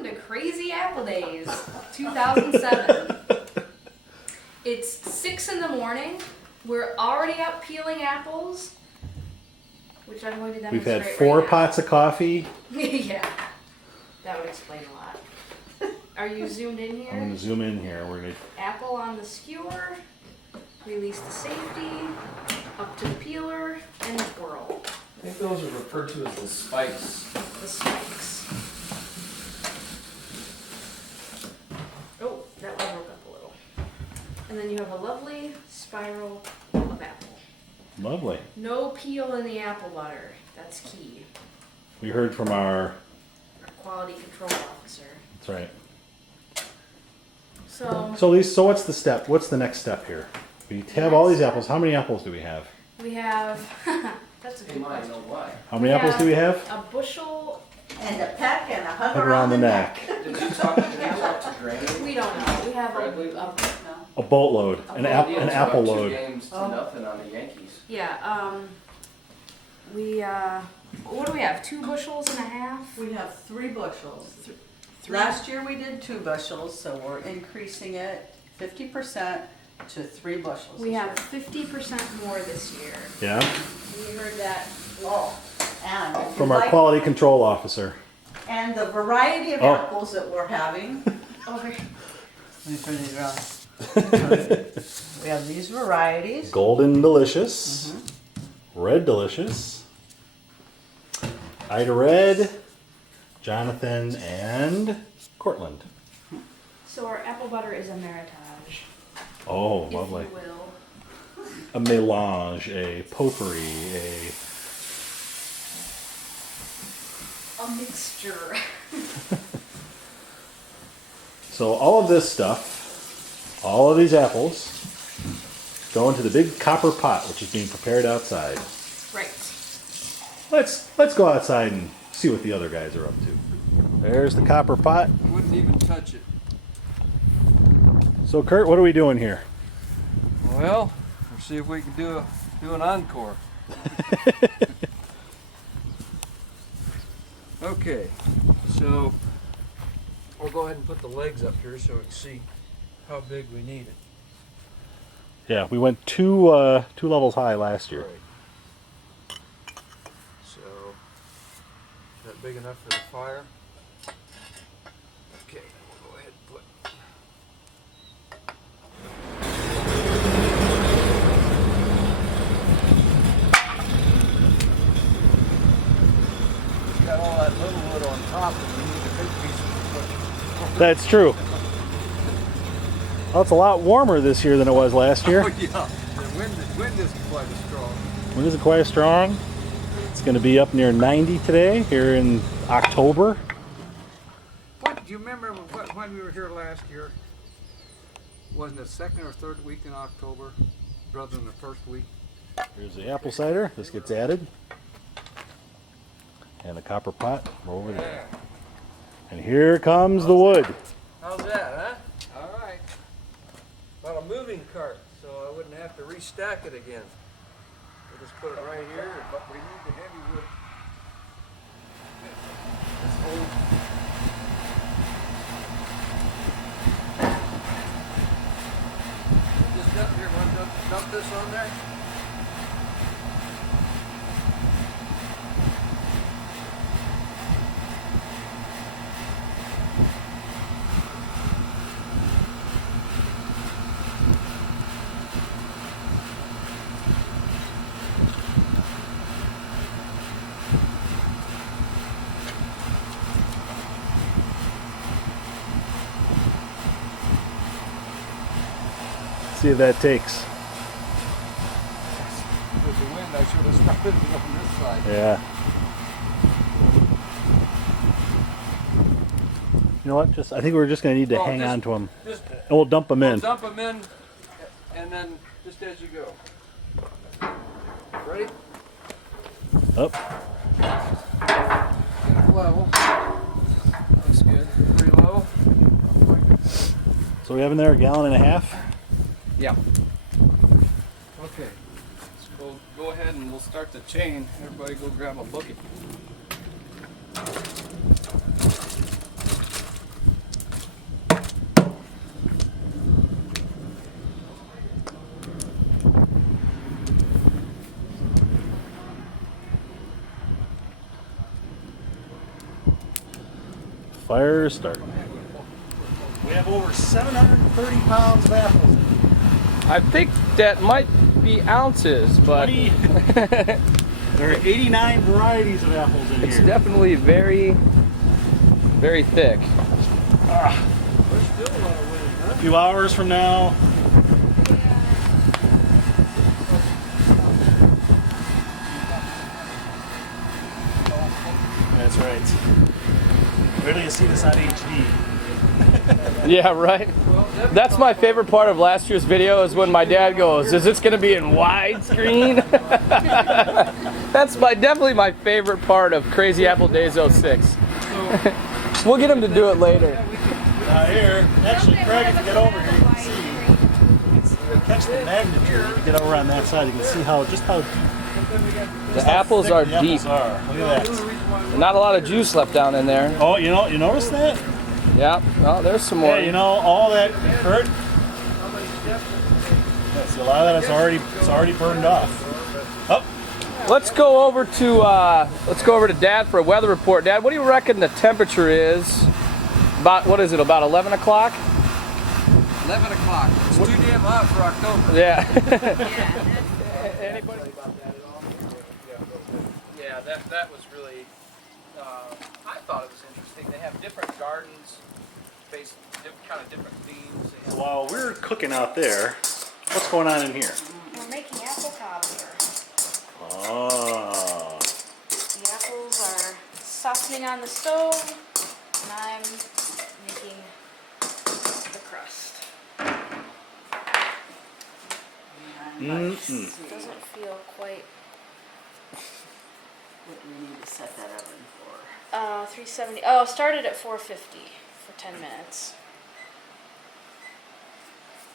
Welcome to Crazy Apple Days 2007. It's 6 in the morning. We're already up peeling apples, which I'm going to demonstrate. We've had 4 right now. pots of coffee. Yeah, that would explain a lot. Are you zoomed in here? I'm going to zoom in here. We're going to Apple on the skewer, release the safety, up to the peeler, and twirl. I think those are referred to as the spikes. The spikes. Oh, that one broke up a little. And then you have a lovely spiral of apple. Lovely. No peel in the apple butter. That's key. We heard from our... Our quality control officer. That's right. So Lisa, so what's the step? What's the next step here? We have all these apples. How many apples do we have? we have, that's a Hey, good Mike, question. know why? How many apples do we have? A bushel, And a peck and a hug Hug around the neck. Did you talk to Granny? we don't know. We have Bradley? a A boatload. An Yeah, it's apple about 2 load. games to nothing on the Yankees. yeah, what do we have? 2 bushels and a half? We have 3 bushels. Three. Last year we did 2 bushels, so we're increasing it 50% to 3 bushels. We this have 50% more this year. Yeah. We heard that. year. Oh, and if From you our like- quality control officer. And the variety of Oh. apples that we're having. Over. Let me turn these around. We have these varieties. Golden Delicious. Red Delicious. Ida Red. Jonathan and Cortland. So our apple butter is a meritage, Oh, if lovely. you will. A melange, a potpourri, A mixture. So all of this stuff, all of these apples, go into the big copper pot, which is being prepared outside. Right. Let's go outside and see what the other guys are up to. There's the copper pot. Wouldn't even touch it. So Kurt, what are we doing here? Well, we'll see if we can do an encore. Okay, so we'll go ahead and put the legs up here so we can see how big we need it. Yeah, we went two levels high last year. Right. So, is that big enough for the fire? Okay, we'll go ahead and put. It's got all that little wood on top, and we need a big piece of wood. That's true. Well, it's a lot warmer this year than it was last year. Oh yeah, the wind isn't quite as strong. Wind isn't quite as strong. It's going to be up near 90 today, here in October. What do you remember when we were here last year? Wasn't it second or third week in October, rather than the first week? Here's the apple cider. This gets added. And the copper pot over there. And here comes the wood. How's that, huh? All right. About a moving cart, so I wouldn't have to restack it again. We'll just put it right here, but we need the heavy wood. This old. Just dump here, want to dump this on there? See if that takes. With the wind, I should have started it on this side. Yeah. You know what? I think we're just going to need to Oh, hang just- on to them. Just And we'll dump them in. dump them in, and then just as you go. Ready? Up. Get it level. Looks good. Pretty low. So we have in there a gallon and a half. Yeah. Okay. So go ahead and we'll start the chain. Everybody go grab a bucket. Fire start. We have over 730 pounds of apples. I think that might be ounces, but 20. There are 89 varieties of apples in it's here. definitely very, very thick. There's still a lot of wind, huh? A few hours from now. That's right. Where do you see this on HD? Yeah, right. That's my favorite part of last year's video is when my dad goes, "Is this going to be in widescreen?" That's definitely my favorite part of Crazy Apple Daze 06. We'll get him to do it later. Here, actually, Craig, if you get over here, you can see. Catch the magnitude. If you get over on that side, you can see just how The apples are the deep. apples are. Look at that. Not a lot of juice left down in there. Oh, you notice that? Yeah, well, there's some more. Yeah, all that hurt. Yeah, see, a lot of that is already burned off. Oh, Let's go over to Dad for a weather report. Dad, what do you reckon the temperature is? About, what is it, about 11 o'clock? 11 o'clock. It's too damn hot for October. Yeah. Yeah. Anybody about that at all? Yeah, that was really, I thought it was interesting. They have different gardens based kind of different themes. while we're cooking out there, what's going on in here? We're making apple cobbler. Oh. The apples are softening on the stove, and I'm making the crust. Mm-mm. Doesn't feel quite. What do we need to set that oven for? 370. Oh, started at 450 for 10 minutes.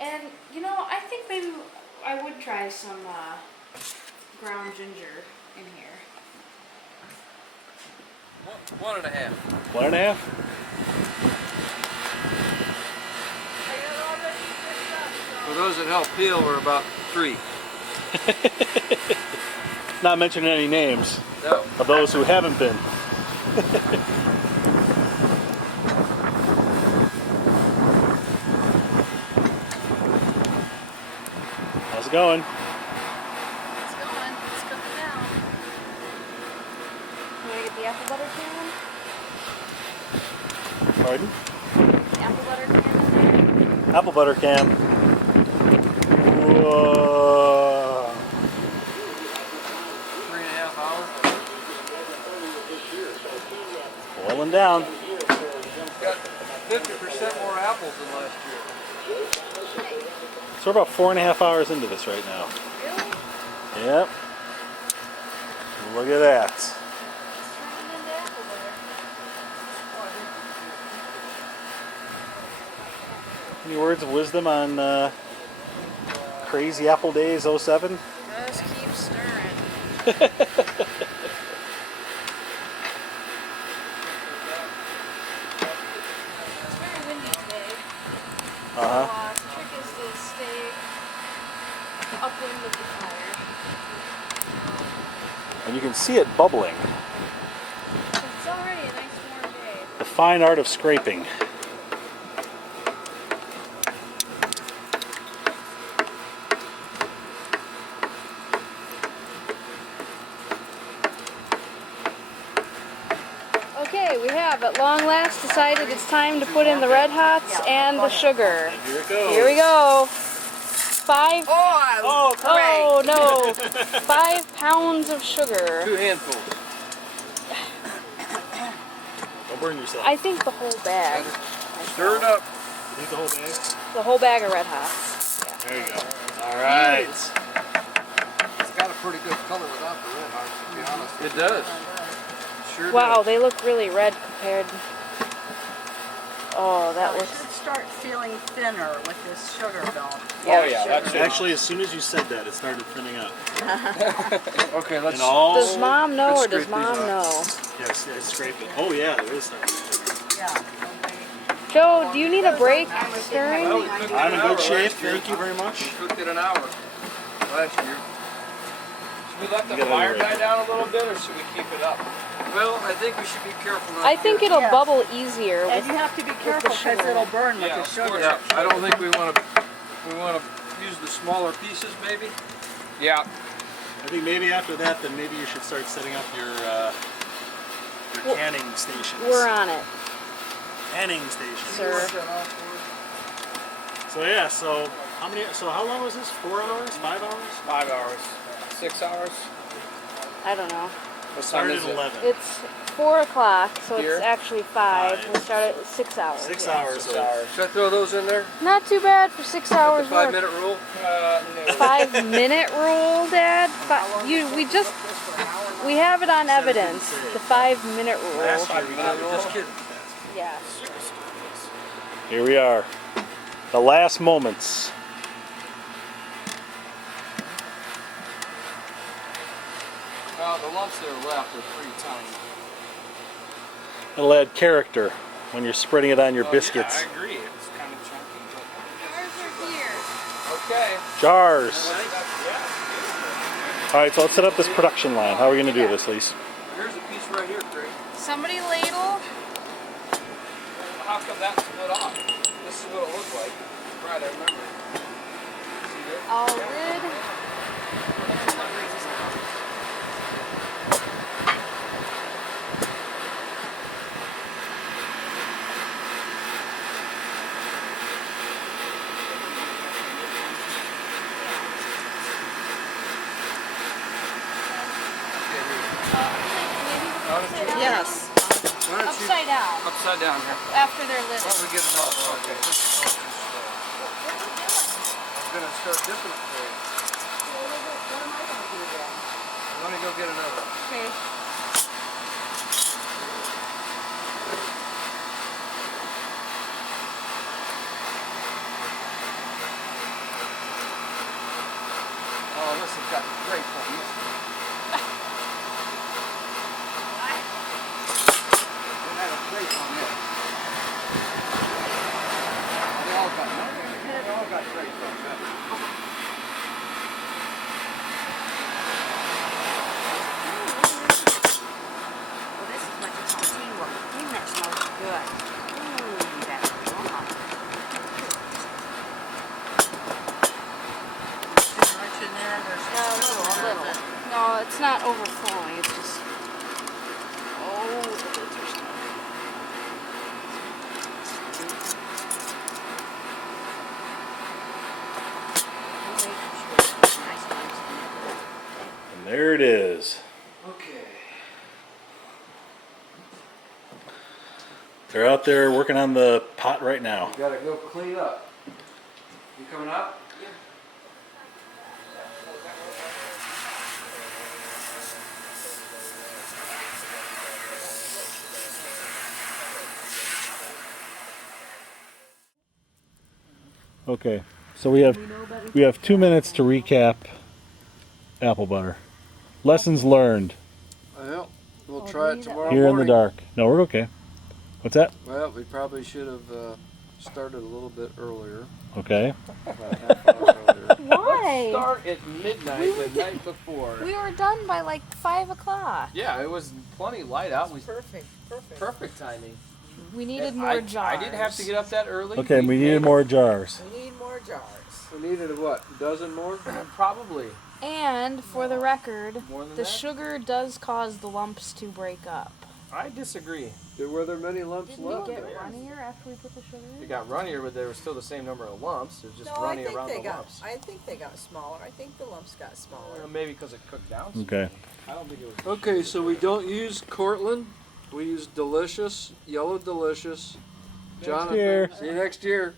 And I think maybe I would try some ground ginger in here. 1.5. 1.5? For those that help peel, we're about 3. Not mentioning any names No. of those who haven't been. How's it going? It's going. It's cooking now. You want to get the apple butter can? Pardon? The apple butter can in there? Apple butter cam. Whoa. 3.5 hours. Boiling down. Got 50% more apples than last year. So we're about 4.5 hours into this right now. Really? Yep. Look at that. It's turning into apple butter. Any words of wisdom on Crazy Apple Daze 07? Just keep stirring. It's very windy today. Uh-huh. The trick is to stay upwind of the fire. And you can see it bubbling. It's already a nice warm day. The fine art of scraping. Okay, we have at long last decided it's time to put in the red hots and the sugar. Here it goes. Here we go. 5 Oh, no. 5 pounds of sugar. 2 handfuls. don't burn yourself. I think the whole bag. Stir it up. Think the whole bag? The whole bag of red hots. Yeah. There you go. All right. It's got a pretty good color without the red hearts, to be honest. It does. Sure Wow, does. they look really red compared. Oh, that It looks. should start feeling thinner with this sugar belt. Oh yeah, that's it. Actually, as soon as you said that, it started thinning up. Okay, let's. And all. Does mom know or Let's does scrape these mom off. know? Yes, yeah, scrape it. Oh yeah, there is something. Yeah. Joe, do you need a break stirring? Well, we cooked it I'm in an hour good shape. last year. Thank you very much. We cooked it an hour last year. Should we let the You gotta fire wait. die down a little bit, or should we keep it up? Well, I think we should be careful not I think it'll Yeah. bubble easier. And With, you have to be careful because sugar. it'll burn with Yeah, the of sugar. course. Yeah, I don't think we want to use the smaller pieces, maybe. Yeah. I think maybe after that, then maybe you should start setting up your canning stations. We're on it, Canning stations. sir. So yeah, so how long was this? 4 hours? 5 hours? 5 hours. 6 hours. I don't know. What time Started is at it? 11. It's 4 o'clock, so Here? it's actually 5. Five. We start at 6 hours. 6 yeah. hours. 6 So hours. Should I throw those in there? Not too bad for 6 hours The work. 5-minute rule? No. 5-minute rule, Dad? We have it on evidence. The 5-minute rule. last year we did Just kidding. Yeah. Here we are. The last moments. Well, the lumps that are left are pretty tiny. It'll add character when you're spreading it on your biscuits. Yeah, I agree. It's kind of chunky, but... Okay. Jars. All right, so let's set up this production line. How are we going to do this, Lise? Here's a piece right here, Craig. Somebody ladle. How come that split off? This is what it looked like. Right, I remember. All lid. Yes. Why don't you, Upside down. Upside down here. After they're why lit. don't we get it all? Okay. I'm going to start dipping it for you. Let me go get another. Okay. Oh, this has got great fun. They had a great on there. They all got great fun. Well, this is what you call teamwork. That smells good. Ooh, that's wrong. Too much in there. A little. No, it's not overflowing. It's just. Oh, the lids are stuck. And there it is. Okay. They're out there working on the pot right now. Got to go clean up. You coming up? Okay, so we have 2 minutes to recap apple butter. Lessons learned Well, we'll try it tomorrow here in the morning. dark. No, we're okay. What's that? Well, we probably should have started a little bit earlier. Okay. About half an hour earlier. Why? Start at midnight the night before. We were done by like 5 o'clock. Yeah, it was plenty light out. We Perfect. perfect timing. We needed And more jars. I didn't have to get up that early. Okay, we needed more jars. We need more jars. We needed a what? A dozen more? Probably. And for the record, More than the that? sugar does cause the lumps to break up. I disagree. Were there many lumps Didn't left? we get runnier after we put the sugar in? It got runnier, but there was still the same number of lumps. It was just No, I running think around they the got. lumps. I think they got smaller. I think the lumps got smaller. Maybe because it cooked down. so Okay. I don't think it was. Okay, so we don't use Cortland. We use Delicious, Yellow Delicious. Jonathan. year. See you next year.